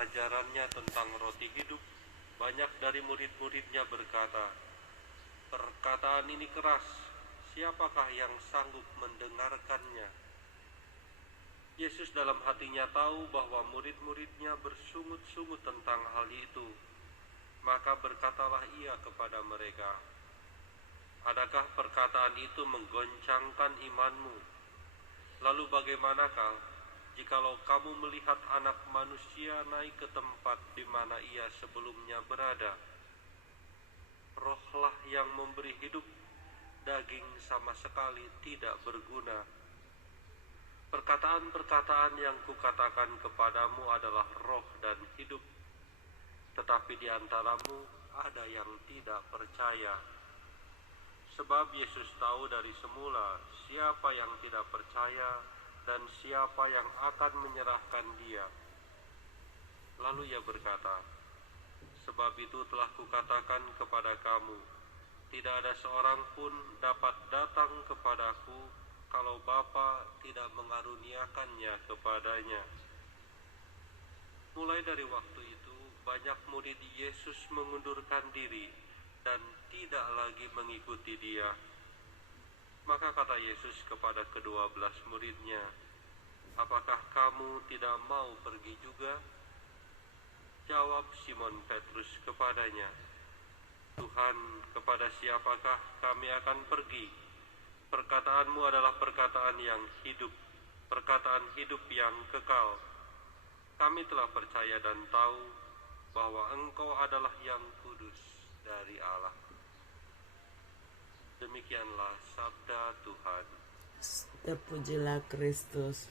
ajarannya tentang roti hidup, banyak dari murid-muridnya berkata, "Perkataan ini keras, siapakah yang sanggup mendengarkannya?" Yesus dalam hatinya tahu bahwa murid-muridnya bersungut-sungut tentang hal itu. Maka berkatalah ia kepada mereka, "Adakah perkataan itu menggoncangkan imanmu? Lalu bagaimanakah jikalau kamu melihat Anak Manusia naik ke tempat di mana ia sebelumnya berada? Rohlah yang memberi hidup, daging sama sekali tidak berguna. Perkataan-perkataan yang kukatakan kepadamu adalah roh dan hidup, tetapi di antaramu ada yang tidak percaya." Sebab Yesus tahu dari semula siapa yang tidak percaya dan siapa yang akan menyerahkan dia. Lalu ia berkata, "Sebab itu telah kukatakan kepada kamu, tidak ada seorang pun dapat datang kepadaku kalau Bapa tidak mengaruniakannya kepadanya." Mulai dari waktu itu, banyak murid Yesus mengundurkan diri dan tidak lagi mengikuti dia. Maka kata Yesus kepada ke-12 muridnya, "Apakah kamu tidak mau pergi juga?" Jawab Simon Petrus kepadanya, "Tuhan, kepada siapakah kami akan pergi? Perkataanmu adalah perkataan yang hidup, perkataan hidup yang kekal. Kami telah percaya dan tahu bahwa Engkau adalah yang kudus dari Allah." Demikianlah sabda Tuhan. Terpujilah Kristus.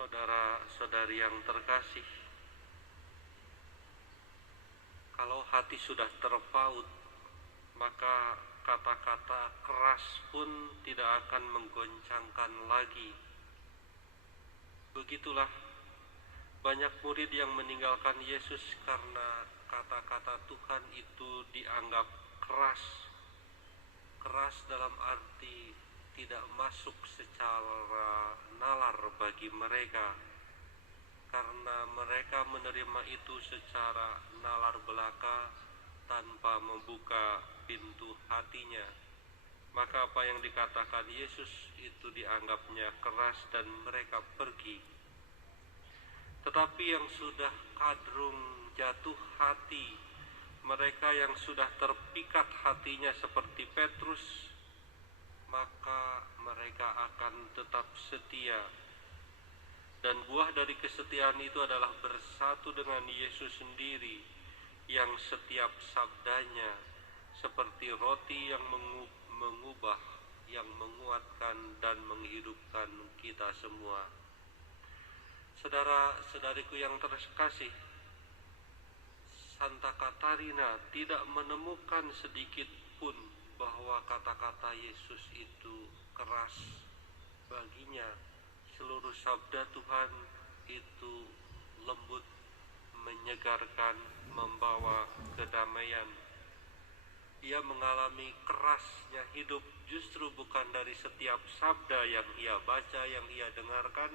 Saudara-saudari yang terkasih, kalau hati sudah terpaut, maka kata-kata keras pun tidak akan menggoncangkan lagi. Begitulah banyak murid yang meninggalkan Yesus karena kata-kata Tuhan itu dianggap keras. Keras dalam arti tidak masuk secara nalar bagi mereka, karena mereka menerima itu secara nalar belaka tanpa membuka pintu hatinya. Maka apa yang dikatakan Yesus itu dianggapnya keras dan mereka pergi. Tetapi yang sudah kadrung jatuh hati, mereka yang sudah terpikat hatinya seperti Petrus, maka mereka akan tetap setia. Dan buah dari kesetiaan itu adalah bersatu dengan Yesus sendiri, yang setiap sabdanya seperti roti yang mengubah, yang menguatkan dan menghidupkan kita semua. Saudara-saudariku yang terkasih, Santa Katarina tidak menemukan sedikit pun bahwa kata-kata Yesus itu keras. Baginya, seluruh sabda Tuhan itu lembut, menyegarkan, membawa kedamaian. Ia mengalami kerasnya hidup justru bukan dari setiap sabda yang ia baca, yang ia dengarkan,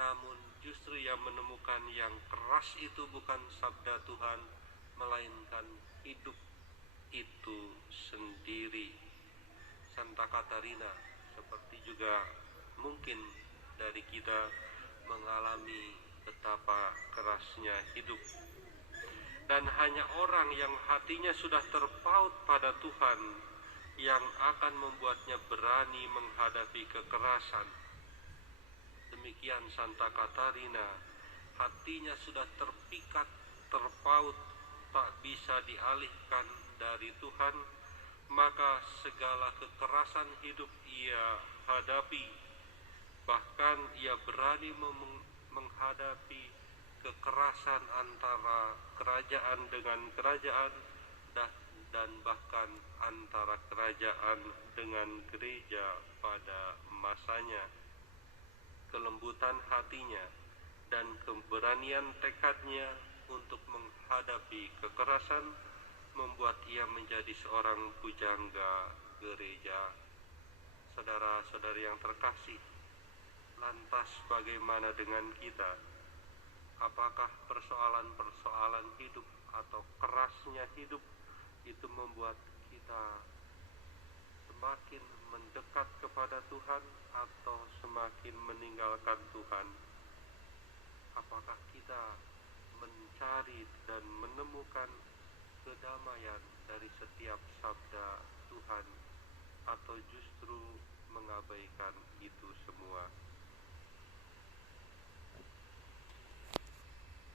namun justru ia menemukan yang keras itu bukan sabda Tuhan, melainkan hidup itu sendiri. Santa Katarina seperti juga mungkin dari kita mengalami betapa kerasnya hidup. Dan hanya orang yang hatinya sudah terpaut pada Tuhan yang akan membuatnya berani menghadapi kekerasan. Demikian Santa Katarina, hatinya sudah terpikat, terpaut, tak bisa dialihkan dari Tuhan, maka segala kekerasan hidup ia hadapi. Bahkan ia berani menghadapi kekerasan antara kerajaan dengan kerajaan, dan bahkan antara kerajaan dengan gereja pada masanya. Kelembutan hatinya dan keberanian tekadnya untuk menghadapi kekerasan membuat ia menjadi seorang pujangga gereja. Saudara-saudari yang terkasih, Lantas bagaimana dengan kita? Apakah persoalan-persoalan hidup atau kerasnya hidup itu membuat kita semakin mendekat kepada Tuhan atau semakin meninggalkan Tuhan? Apakah kita mencari dan menemukan kedamaian dari setiap sabda Tuhan, atau justru mengabaikan itu semua?